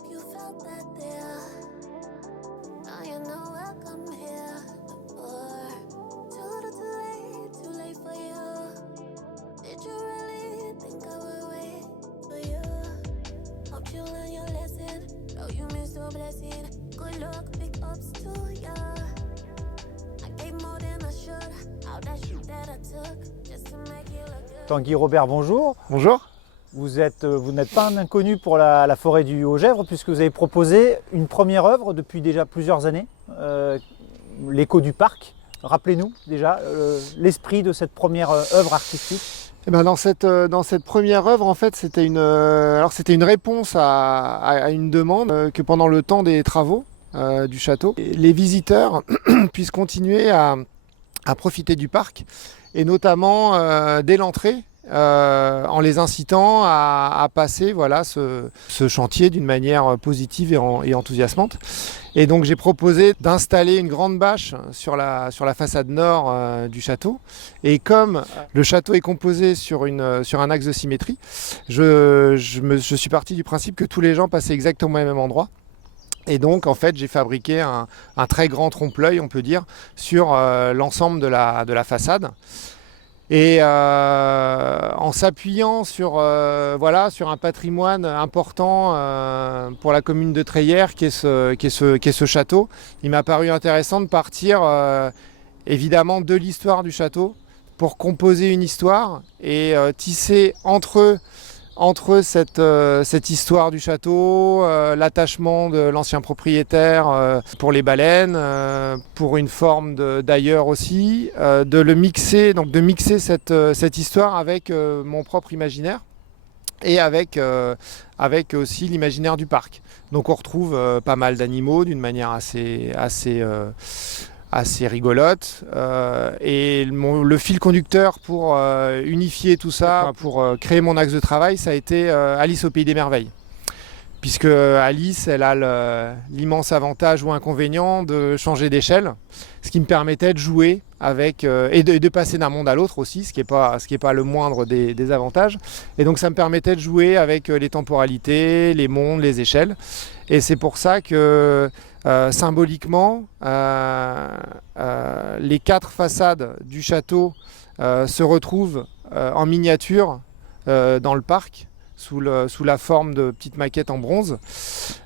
hope you felt that there. Now you're not welcome here. Or too late for you. Did you really think I would wait for you? Hope you learn your lesson. Know you missed your blessing. Good luck, big ups to ya. I gave more than I should. All that shit that I took just to make you look good. Tanguy Robert, bonjour. Bonjour. Vous n'êtes pas un inconnu pour la forêt du Haut-Gèvre puisque vous avez proposé une première œuvre depuis déjà plusieurs années, l'écho du parc. Rappelez-nous déjà l'esprit de cette première œuvre artistique. Eh ben dans cette première œuvre, en fait, c'était une réponse à une demande que pendant le temps des travaux du château, les visiteurs puissent continuer à profiter du parc et notamment dès l'entrée. En les incitant à passer ce chantier d'une manière positive et enthousiasmante. Et donc j'ai proposé d'installer une grande bâche sur la façade nord du château. Et comme le château est composé sur un axe de symétrie, je suis parti du principe que tous les gens passaient exactement au même endroit. Et donc en fait j'ai fabriqué un très grand trompe-l'œil, on peut dire, sur l'ensemble de la façade. Et en s'appuyant sur un patrimoine important pour la commune de Treillères, qui est ce château, il m'a paru intéressant de partir évidemment de l'histoire du château pour composer une histoire et tisser entre cette histoire du château, l'attachement de l'ancien propriétaire pour les baleines, pour une forme d'ailleurs aussi, de mixer cette histoire avec mon propre imaginaire et avec aussi l'imaginaire du parc. Donc on retrouve pas mal d'animaux d'une manière assez rigolote et le fil conducteur pour unifier tout ça, pour créer mon axe de travail, ça a été Alice au pays des merveilles. Puisque Alice, elle a l'immense avantage ou inconvénient de changer d'échelle, ce qui me permettait de jouer avec et de passer d'un monde à l'autre aussi, ce qui est pas le moindre des avantages. Et donc ça me permettait de jouer avec les temporalités, les mondes, les échelles. Et c'est pour ça que symboliquement, les 4 façades du château se retrouvent en miniature dans le parc, sous la forme de petites maquettes en bronze,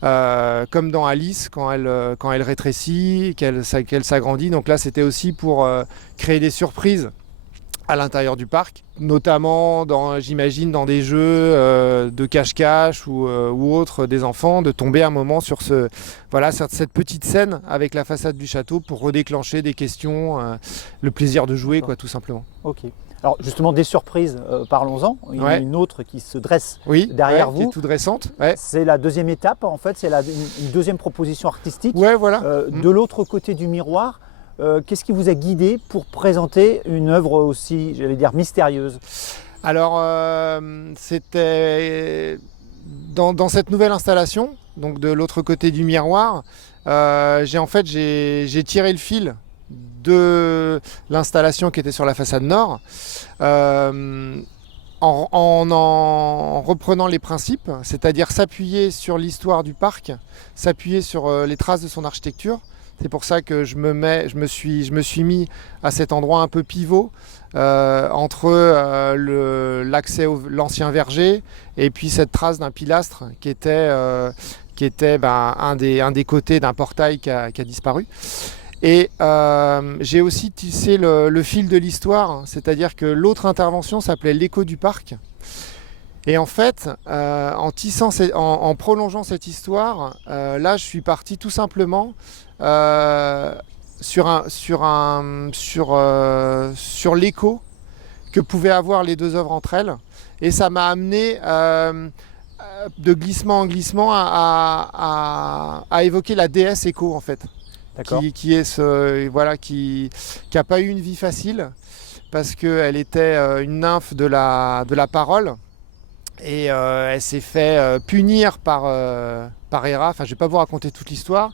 comme dans Alice quand elle rétrécit, qu'elle s'agrandit. Donc là, c'était aussi pour créer des surprises à l'intérieur du parc, notamment j'imagine dans des jeux de cache-cache ou autres des enfants, de tomber un moment sur cette petite scène avec la façade du château pour redéclencher des questions, le plaisir de jouer, tout simplement. Ok. Alors justement des surprises, parlons-en. Il y en a une autre qui se dresse derrière vous. Qui est toute récente. Ouais. C'est la deuxième étape, en fait, c'est une deuxième proposition artistique. Ouais, voilà. De l'autre côté du miroir, qu'est-ce qui vous a guidé pour présenter une œuvre aussi, j'allais dire, mystérieuse? Alors, c'était dans cette nouvelle installation, donc de l'autre côté du miroir, j'ai tiré le fil de l'installation qui était sur la façade nord, en reprenant les principes, c'est-à-dire s'appuyer sur l'histoire du parc, s'appuyer sur les traces de son architecture. C'est pour ça que je me suis mis à cet endroit un peu pivot entre l'accès l'ancien verger et puis cette trace d'un pilastre qui était un des côtés d'un portail qui a disparu. Et j'ai aussi tissé le fil de l'histoire, c'est-à-dire que l'autre intervention s'appelait l'écho du parc. Et en fait, en prolongeant cette histoire, là je suis parti tout simplement sur l'écho que pouvaient avoir les deux œuvres entre elles. Et ça m'a amené de glissement en glissement à évoquer la déesse Écho en fait. Qui n'a pas eu une vie facile parce qu'elle était une nymphe de la parole et elle s'est fait punir par Héra. Enfin, je ne vais pas vous raconter toute l'histoire,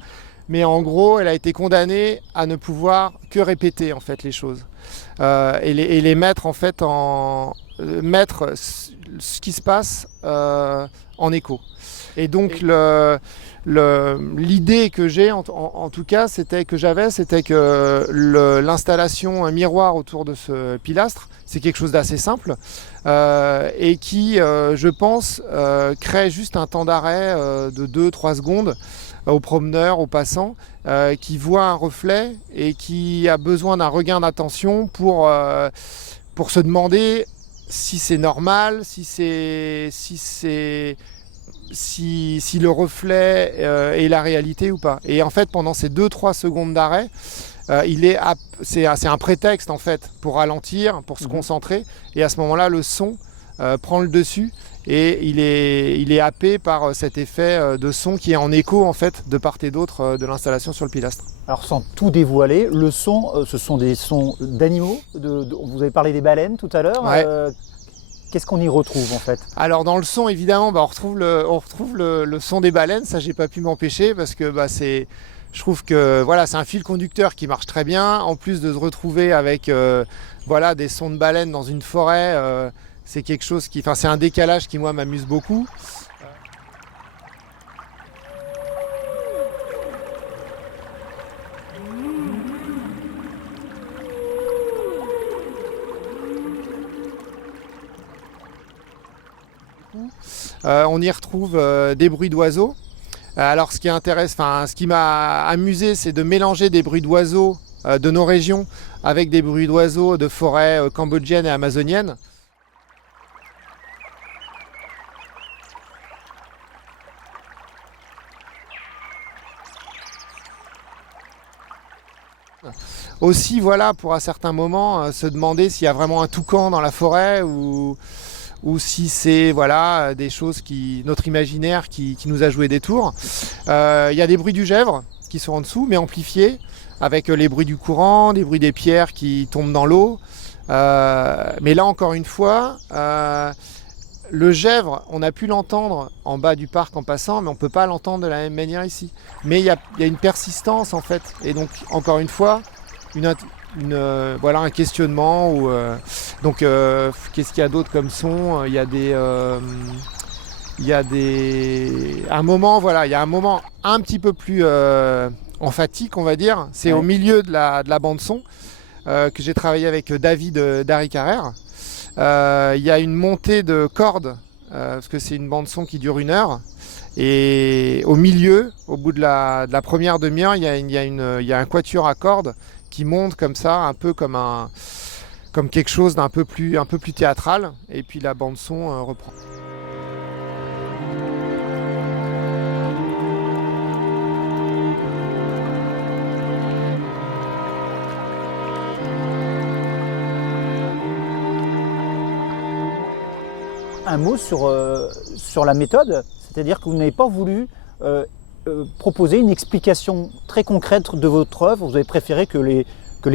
mais en gros, elle a été condamnée à ne pouvoir que répéter en fait les choses et les mettre en fait mettre ce qui se passe en écho. Et donc l'idée que j'ai en tout cas, c'était que l'installation un miroir autour de ce pilastre, c'est quelque chose d'assez simple et qui, je pense, crée juste un temps d'arrêt de 2-3 secondes aux promeneurs, aux passants, qui voient un reflet et qui a besoin d'un regain d'attention pour se demander si c'est normal, si le reflet est la réalité ou pas. Et en fait, pendant ces 2-3 secondes d'arrêt, c'est un prétexte en fait pour ralentir, pour se concentrer. Et à ce moment-là, le son prend le dessus et il est happé par cet effet de son qui est en écho en fait de part et d'autre de l'installation sur le pilastre. Alors sans tout dévoiler, le son, ce sont des sons d'animaux. Vous avez parlé des baleines tout à l'heure. Ouais. Qu'est-ce qu'on y retrouve en fait? Alors dans le son évidemment, on retrouve le son des baleines. Ça j'ai pas pu m'empêcher parce que je trouve que voilà, c'est un fil conducteur qui marche très bien. En plus de se retrouver avec des sons de baleines dans une forêt, c'est quelque chose c'est un décalage qui moi m'amuse beaucoup. On y retrouve des bruits d'oiseaux. Alors ce qui m'a amusé, c'est de mélanger des bruits d'oiseaux de nos régions avec des bruits d'oiseaux de forêts cambodgiennes et amazoniennes. Aussi, pour à certains moments, se demander s'il y a vraiment un toucan dans la forêt ou si c'est des choses notre imaginaire qui nous a joué des tours. Il y a des bruits du gèvre qui sont en dessous, mais amplifiés, avec les bruits du courant, des bruits des pierres qui tombent dans l'eau. Mais là, encore une fois, le gèvre, on a pu l'entendre en bas du parc en passant, mais on ne peut pas l'entendre de la même manière ici. Mais il y a une persistance, en fait. Et donc, encore une fois, un questionnement. Qu'est-ce qu'il y a d'autre comme son? Il y a un moment un petit peu plus emphatique, on va dire. C'est au milieu de la bande son que j'ai travaillé avec David d'Harry Carrère. Il y a une montée de cordes parce que c'est une bande son qui dure 1 heure. Et au milieu, au bout de la première demi-heure, il y a un quatuor à cordes qui monte comme ça, un peu comme quelque chose d'un peu plus théâtral, et puis la bande son reprend. Un mot sur la méthode, c'est-à-dire que vous n'avez pas voulu proposer une explication très concrète de votre œuvre. Vous avez préféré que les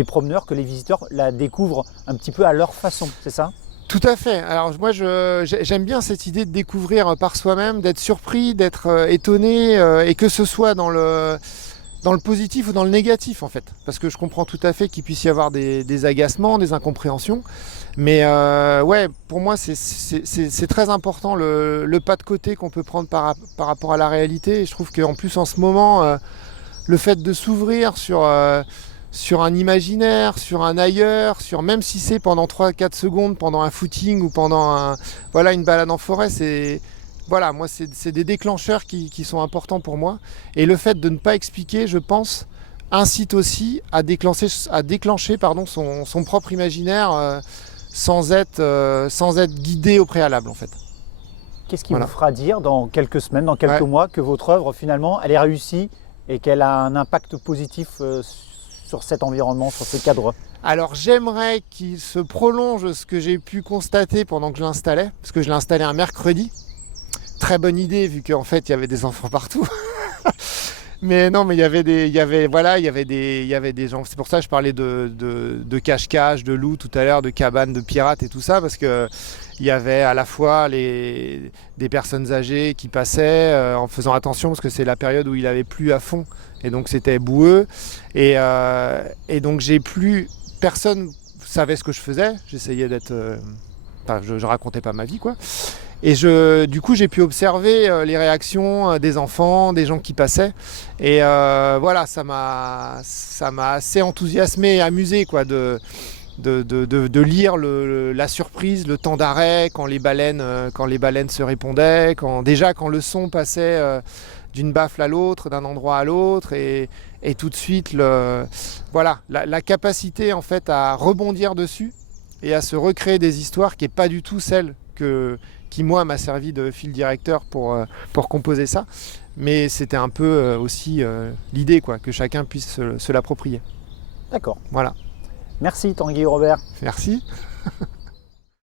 promeneurs, que les visiteurs la découvrent un petit peu à leur façon, c'est ça? Tout à fait. Alors moi j'aime bien cette idée de découvrir par soi-même, d'être surpris, d'être étonné, et que ce soit dans le positif ou dans le négatif en fait. Parce que je comprends tout à fait qu'il puisse y avoir des agacements, des incompréhensions. Mais pour moi c'est très important le pas de côté qu'on peut prendre par rapport à la réalité. Et je trouve qu'en plus en ce moment, le fait de s'ouvrir sur un imaginaire, sur un ailleurs, même si c'est pendant 3-4 secondes, pendant un footing ou pendant une balade en forêt, c'est des déclencheurs qui sont importants pour moi. Et le fait de ne pas expliquer, je pense, incite aussi à déclencher son propre imaginaire sans être guidé au préalable en fait. Qu'est-ce qui vous fera dire dans quelques semaines, dans quelques mois, que votre œuvre finalement elle est réussie et qu'elle a un impact positif sur cet environnement, sur ce cadre? Alors j'aimerais qu'il se prolonge ce que j'ai pu constater pendant que je l'installais, parce que je l'ai installé un mercredi. Très bonne idée vu qu'en fait il y avait des enfants partout. Mais non, mais il y avait des gens. C'est pour ça que je parlais de cache-cache, de loups tout à l'heure, de cabanes, de pirates et tout ça, parce que il y avait à la fois des personnes âgées qui passaient en faisant attention, parce que c'est la période où il avait plu à fond, et donc c'était boueux. Et donc personne savait ce que je faisais. J'essayais d'être, je racontais pas ma vie quoi. Et du coup, j'ai pu observer les réactions des enfants, des gens qui passaient. Et voilà, ça m'a assez enthousiasmé et amusé quoi, de lire la surprise, le temps d'arrêt, quand les baleines se répondaient, quand le son passait d'une baffle à l'autre, d'un endroit à l'autre, et tout de suite, la capacité en fait à rebondir dessus et à se recréer des histoires qui n'est pas du tout celle qui moi m'a servi de fil directeur pour composer ça. Mais c'était un peu aussi l'idée quoi, que chacun puisse se l'approprier. D'accord. Voilà. Merci Tanguy Robert. Merci.